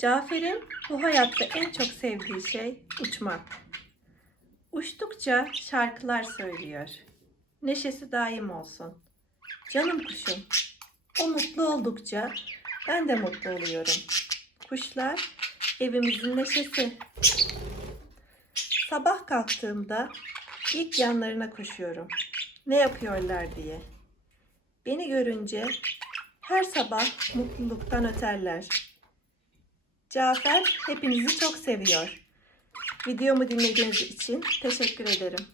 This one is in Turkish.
Cafer'in bu hayatta en çok sevdiği şey uçmak. Uçtukça şarkılar söylüyor. Neşesi daim olsun. Canım kuşum. O mutlu oldukça ben de mutlu oluyorum. Kuşlar evimizin neşesi. Sabah kalktığımda ilk yanlarına koşuyorum. Ne yapıyorlar diye. Beni görünce her sabah mutluluktan öterler. Cafer hepinizi çok seviyor. Videomu dinlediğiniz için teşekkür ederim.